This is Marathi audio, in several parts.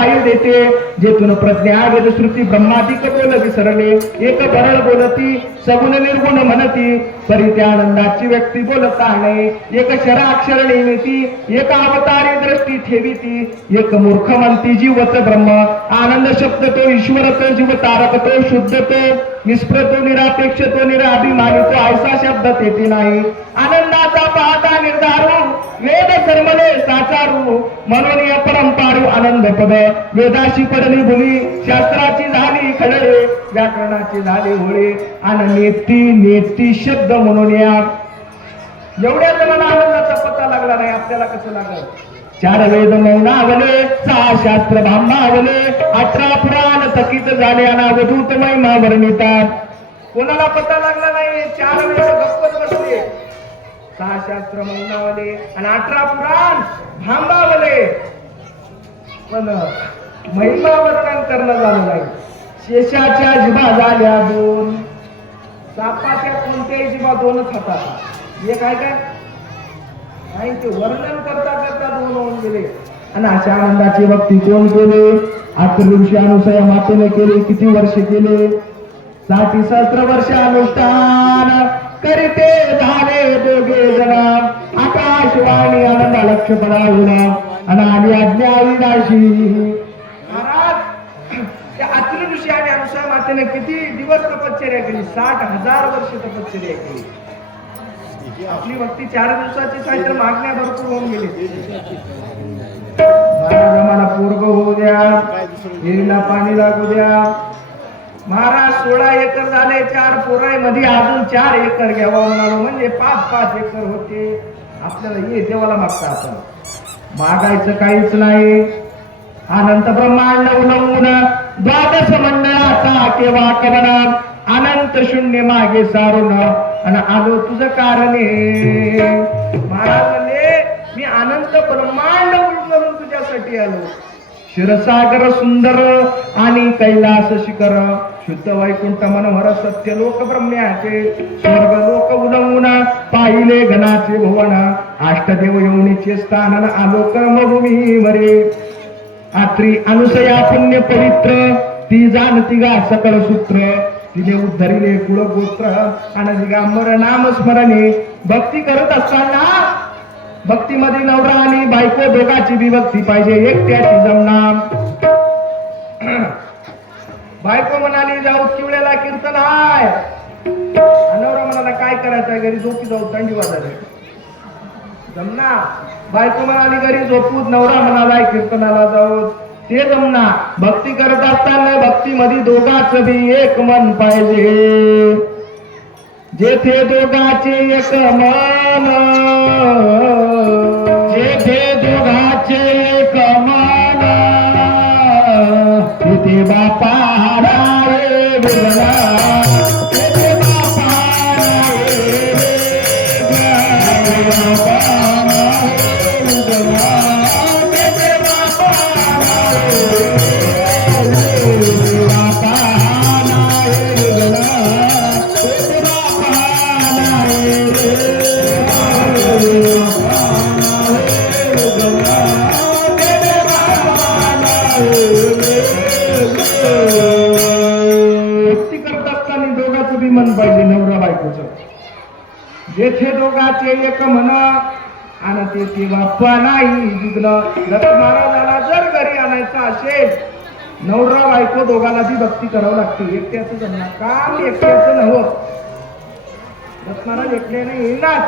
पायी देते जेथून प्रज्ञा वेद श्रुती ब्रह्मादिक बोल विसरले एक बरळ बोलती सगुण निर्गुण म्हणती परी त्या आनंदाची व्यक्ती बोलता नाही एक शराक्षर नेमिती एक अवतारी दृष्टी ठेविती एक मूर्ख म्हणती जीवच ब्रह्म आनंद शब्द तो ईश्वर तो जीव तारक तो शुद्ध तो निष्प्रभ तो निरापेक्ष तो निराभिमानी तो ऐसा शब्द तेथे नाही आनंदाचा पाहता निर्धारू वेद धर्मले साचारू म्हणून अपरंपारू आनंद पद वेदाशी पडली भूमी शास्त्राची झाली खडळे व्याकरणाची झाली होळे आणि नेती शब्द म्हणून या एवढ्या जणांना आनंदाचा पत्ता लागला नाही आपल्याला कसं लागलं 4 वेद मौनावले 6 शास्त्र भांबावले 18 पुराण थकीत झाले आणि अवधूत महिमा वर्णितात कोणाला पत्ता लागला नाही 4 वेद गप्पच बसले 6 शास्त्र मौनावले आणि 18 पुराण भांबावले पण महिमा वर्णन करणं झालं नाही शेषाच्या जिभा झाल्या 2 सापाच्या कोणत्याही जिभा 2च होतात एक आहे काय नाही ते वर्णन करता करता 2 होऊन गेले आणि अशा आनंदाची भक्ती कोण केले अकरा दिवशी अनुसया मातेने केले किती वर्ष केले 60 सहस्त्र वर्ष अनुष्ठान करीते झाले दोघे जण आकाशवाणी आनंद लक्ष पडावला आणि आली आज्ञा अविनाशी महाराज त्या अकरा दिवशी आणि अनुसया मातेने किती दिवस तपश्चर्या केली 60,000 वर्ष तपश्चर्या केली आपली भक्ती 4 दिवसाची काही तर मागण्या भरपूर होऊन गेली मला पोरग होऊ द्या विहिरीला पाणी लागू द्या महाराज 16 एकर झाले 4 पोरामध्ये अजून 4 एकर घ्यावा म्हणालो म्हणजे 5-5 एकर होते आपल्याला ये देवाला मागता आपण मागायचं काहीच नाही अनंत ब्रह्मांड उलवून द्वादश मंडळाचा केव्हा कवना अनंत शून्य मागे सारून आणि आलो तुझं कारणे महाराज म्हणले मी अनंत ब्रह्मांड उलगडून तुझ्यासाठी आलो क्षीरसागर सुंदर आणि कैलास शिखर शुद्ध वैकुंठ मनोहर सत्य लोक ब्रह्म्याचे स्वर्ग लोक उलवून पाहिले गणाचे भुवन अष्टदेव योनीचे स्थान आलो कर्मभूमी वरे आत्री अनुसया पुण्य पवित्र ती जाणती गा सकळ सूत्र तिने उद्धरिले कुळगोत्र आणि दिगंबर नाम स्मरणे भक्ती करत असताना भक्तीमध्ये नवरा आणि बायको दोघांची विभक्ती पाहिजे एकट्याची जमना बायको म्हणाली जाऊ किवळ्याला कीर्तन आहे नवरा म्हणाला काय करायचं आहे घरी झोपी जाऊ थंडी वाजायला जमना बायको म्हणाली घरी झोपूत नवरा म्हणाला कीर्तनाला जाऊ ते जमना भक्ती करत असताना भक्ती मध्ये दोघाच बी एक मन पाहिजे जेथे दोघाचे एक मन जेथे दोघाचे एक मन तिथे बापा रे वेगळा तिथे बापा रे वेगळा मन पाहिजे नवरा बायकोचं जेथे दोघाचे एक मन आणि तेथे बाप्पा नाही जिंकलं दत्त महाराजाला जर घरी आणायचं असेल नवरा बायको दोघाला ती भक्ती करावं लागते एकट्याचं जमणार काम एकट्याचं नव्हतं दत्त महाराज एकट्याने येणार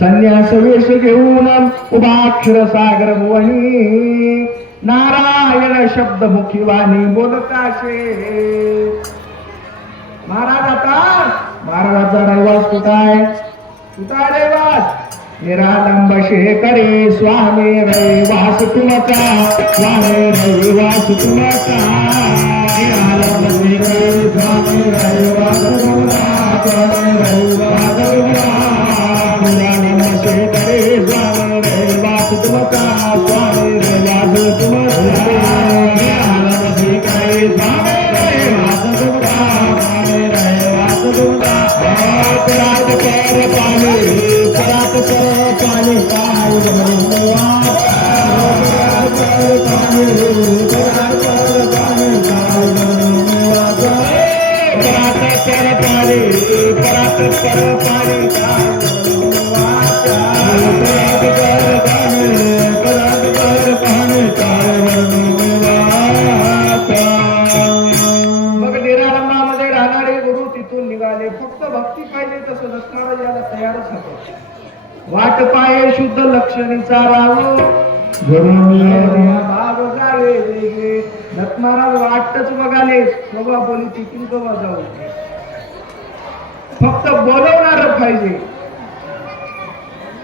संन्यास वेश घेऊन उभा क्षीरसागर भुवनी नारायण शब्द मुखी वाणी बोलताशे महाराज आता महाराजाचा रहिवास कुठाय रहिवास निरालंब शेखरे स्वामी रहिवास तुमचा स्वामी रहिवास तुमचा निरालंब शेखरे स्वामी रहिवास तुमचा स्वामी रहिवास तुमचा निरालंब शेखरे स्वामी रहिवास तुमचा स्वामी रहिवास तुमचा निरालंब शेखरे स्वामी रहिवास तुमचा परात कर पाणी काय शुद्ध लक्षणी चारावं भाग जावे वेगळे. दत्त महाराज वाटच बघाले बाबा बोली तिथून कवा जाऊ, फक्त बोलवणार पाहिजे.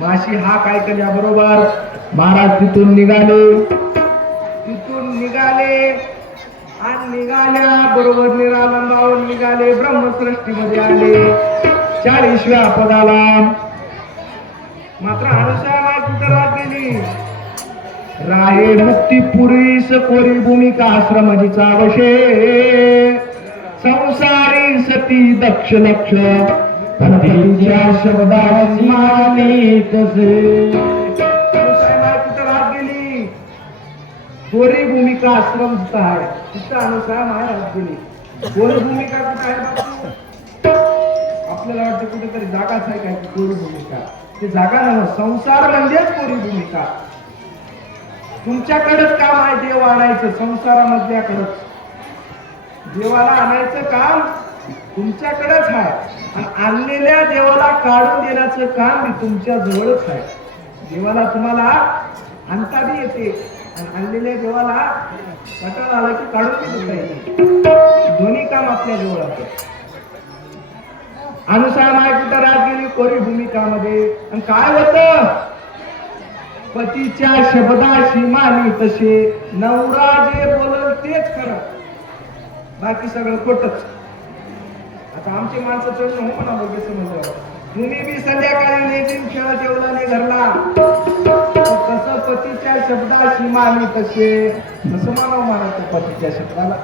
माशी हा काय केल्याबरोबर महाराज तिथून निघाले आणि निघाल्या बरोबर निरालंबावून निघाले, ब्रह्मसृष्टीमध्ये आले 40व्या पदाला. मात्र अनुसूया कुठं राहत गेली, राहे मुक्तीपुरीस कोरी भूमिका आश्रमाजीचा वशे. संसारी सती दक्ष लक्ष पतीच्या शब्दाची मानी कसे. अनुसूया कुठं राहत गेली, कोरी भूमिका आश्रम जिथं आहे तिथं अनुसूया माय राहत गेली. कोरी भूमिका कुठं आहे बापू, आपल्याला वाटतं कुठेतरी जागाच आहे काय कोरी भूमिका, ते जागा नव्हे, संसार म्हणजेच कोरी भूमिका. तुमच्याकडेच काम आहे देव आणायचं, संसारामधल्याकडच देवाला आणायचं काम तुमच्याकडेच आहे. आणि आणलेल्या देवाला काढून देण्याचं काम मी तुमच्या जवळच आहे. देवाला तुम्हाला आणता बी येते आणि आणलेल्या देवाला कटाळा आला की काढून बी देता येते. दोन्ही काम आपल्या जवळ आहे. अनुसूया माय कुठं राहत गेली, कोरी भूमिकामध्ये. आणि काय होतं, पतीच्या शब्दाशी मानी तसे. नवरा जे बोलल तेच खरं, बाकी सगळं खोटच. आता आमची माणसं चढणं हो म्हणा बघे समजलं, तुम्ही बी संध्याकाळी नेजीन खेळ जेवला नाही घरला, तसं पतीच्या शब्दाशी मानी तसे. कसं मानावं म्हणायचं पतीच्या शब्दाला,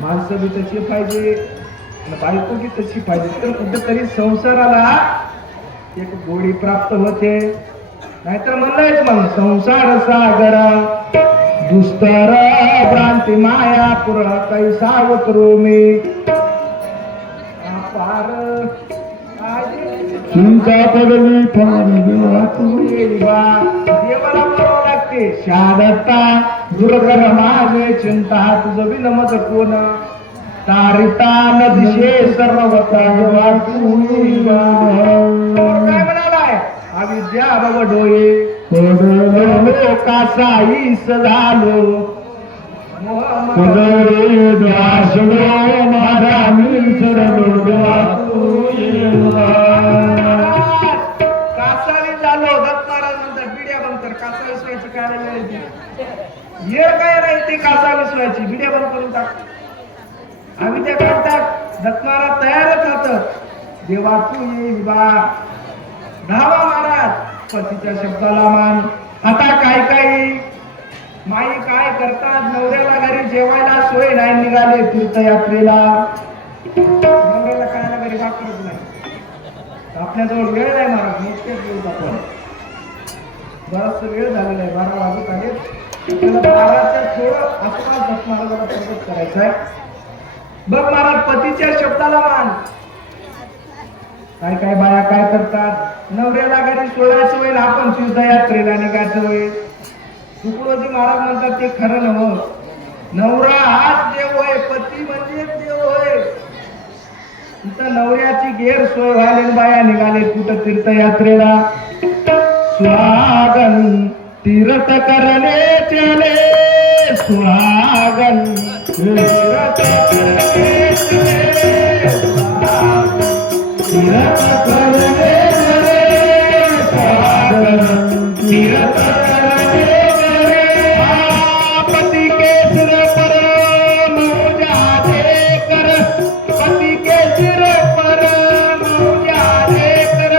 माणसं बी तशी पाहिजे, बायको बी तशी पाहिजे, तर कुठेतरी संसाराला एक गोडी प्राप्त होते. नाहीतर म्हणलंच मग संसार सागरा दुस्तर भ्रांती माया पुरा कैसा उतरू मी अपार चिंता पडली देवाला करावं लागते. शादता दुर्गर माझे चिंता तुझं बी नमत कोण तारिता नदिशे सर्वता काय म्हणालाय, अविद्या बघ डोळे कासाईस झालो कासावी झालो. दत्त महाराज म्हणतात बिड्या बंद कर, कासा विसवायची काय ये काय नाही ते कासा विसवायची, बिड्या बंद करून टाक. आम्ही ते करतात. दत्त महाराज तयारच होत, देवा तू ये बा धावा महाराज पतीच्या शब्दाला मान. आता काय माई काय करतात, नवऱ्याला घरी जेवायला सोय नाही, निघाले तीर्थयात्रेला. नवऱ्याला खायला घरी वापरत नाही, आपल्याजवळ वेळ नाही महाराज, नुकतेच येऊ आपण, बराच वेळ झालेला आहे, 12 वाजत आले. आपल्याला 12च्या थोडं आसपास दत्त महाराजाला प्रगत करायचं आहे. बघ महाराज पतीच्या शब्दाला मान. काय बाया काय करतात, नवऱ्याला घरी सोडायचं होईल, आपण तीर्थयात्रेला निघायचं होईल. तुकडोजी महाराज म्हणतात ते खरं नव्ह, नवरा हाच देव होय, पती म्हणजेच देव होय. तिथं नवऱ्याची गैरसोय व्हायला बाया निघाले कुठं तीर्थयात्रेला. सुहागन तीर्थ करणे चले, सुहागन तीर्थ करणे चले, तीर्थ करणे तीर्थ करणे पति के सिर पर मौजा देकर, पति के सिर पर मौजा देकर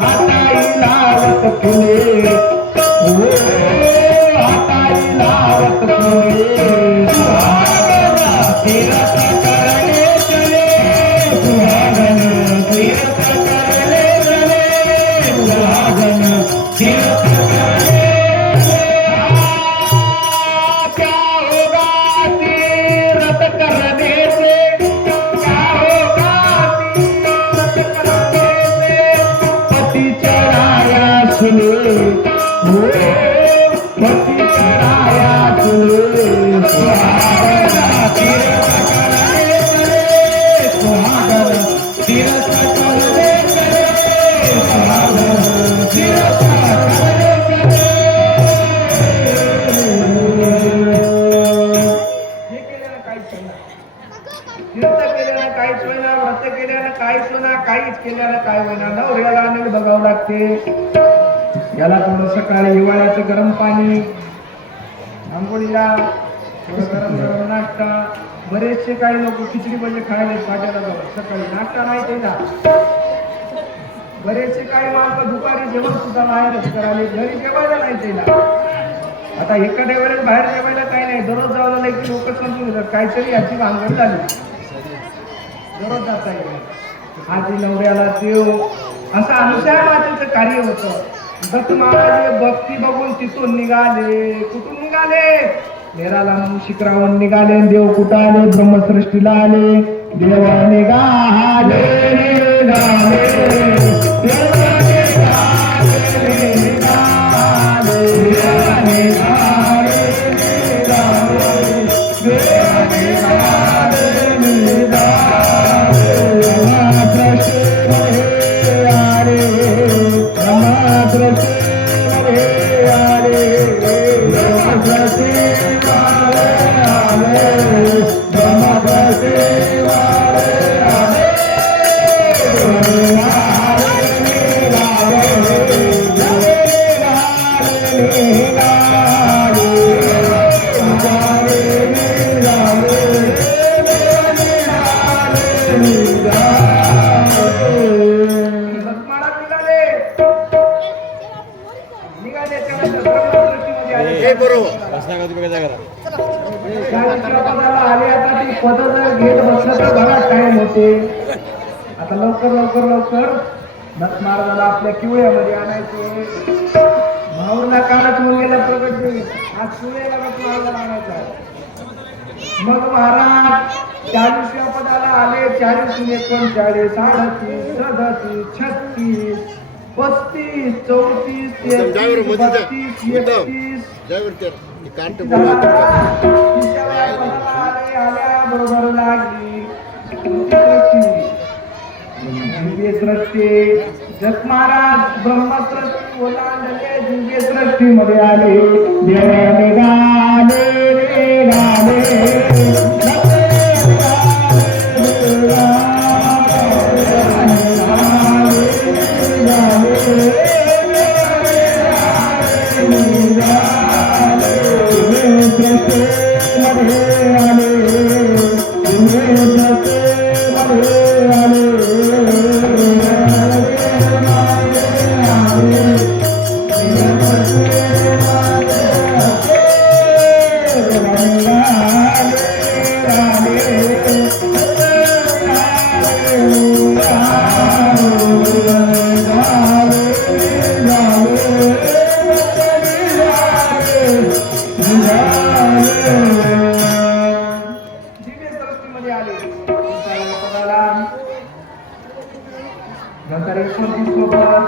हाताई लावत फुले, हाताई लावत फुले. तीर्थ करणे चले, सुहागन तीर्थ करणे त्याला थोडं सकाळी हिवाळ्याचं गरम पाणी, आंघोळीला थोडं गरम गरम नाश्ता. बरेचसे काही लोक खिचडी भजे खायला फाट्याला जाऊन सकाळी नाश्ता नाही केला. बरेचसे काही माणसं दुपारी जेवण सुद्धा बाहेरच कराले, घरी जेवायला नाही केला. आता एखाद्या वेळेस बाहेर जेवायला काही नाही, दररोज जावं लागलं की लोक समजून घेतात काहीतरी याची भानगड झाली, दररोज जाता येईल. आधी नवऱ्याला देव असं अनुसार मातेचं कार्य होतं. दत्त महाराज भक्ती बघून तिथून निघाले. कुठून निघाले? नेराला शिखरावून निघाले. देव कुठं आले? ब्रह्मसृष्टीला आले. देव निघाले आता लवकर लवकर लवकर दत्त महाराजाला आपल्या किवळ्यामध्ये आणायचे. भाऊला कालच मुलगीला प्रगट देवी आज किवळ्याला दत्त महाराजाला आणायचा. मग महाराज 40व्या पदाला आले. 40, 39, 38, 37, 36, 35, 34, 33, 32, आल्या बरोबर लागली दिव्य सृष्टी. दत्त महाराज ब्रह्मसृष्टी ओलांडले, दिव्य सृष्टीमध्ये आले. देव